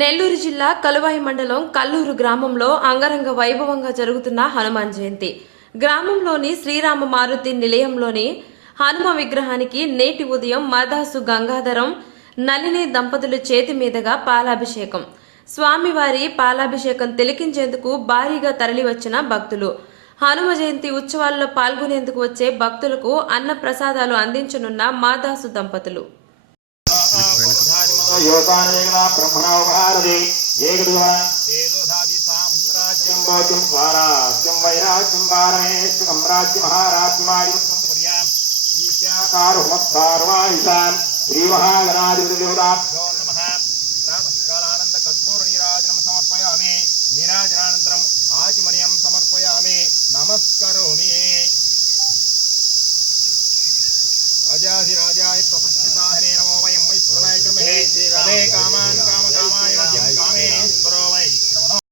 నెల్లూరు జిల్లా కలువాయి మండలం కల్లూరు గ్రామంలో అంగరంగ వైభవంగా జరుగుతున్న హనుమాన్ జయంతి. గ్రామంలోని శ్రీరామ మారుతి నిలయంలోని హనుమ విగ్రహానికి నేటి ఉదయం మదాసు గంగాధరం నళిని దంపతుల చేతి మీదుగా పాలాభిషేకం. స్వామివారి పాలాభిషేకం తిలకించేందుకు భారీగా తరలివచ్చిన భక్తులు. హనుమ జయంతి ఉత్సవాల్లో పాల్గొనేందుకు వచ్చే భక్తులకు అన్న ప్రసాదాలు అందించనున్న మాదాసు దంపతులు. योगानेना ब्रह्मणोपहारदे एकदुवनं साम्राज्यं भवतुं स्वाराज्यं वैराज्यं पारमेश्वरं राज्यमहाराज्यमायुक्तं कुर्यां ईशाकारुमत्सार्वायुषां श्रीमहागणाधिपतिदेवताभ्यो नमः। प्रातःकालानन्दकर्पूरनीराजनं समर्पयामि। नीराजनानन्तरम् आचमनीयं समर्पयामि। नमस्करोमि। अजाधिराजाय प्रपश्यताहने नमो वयं मैश्वराय कृमहे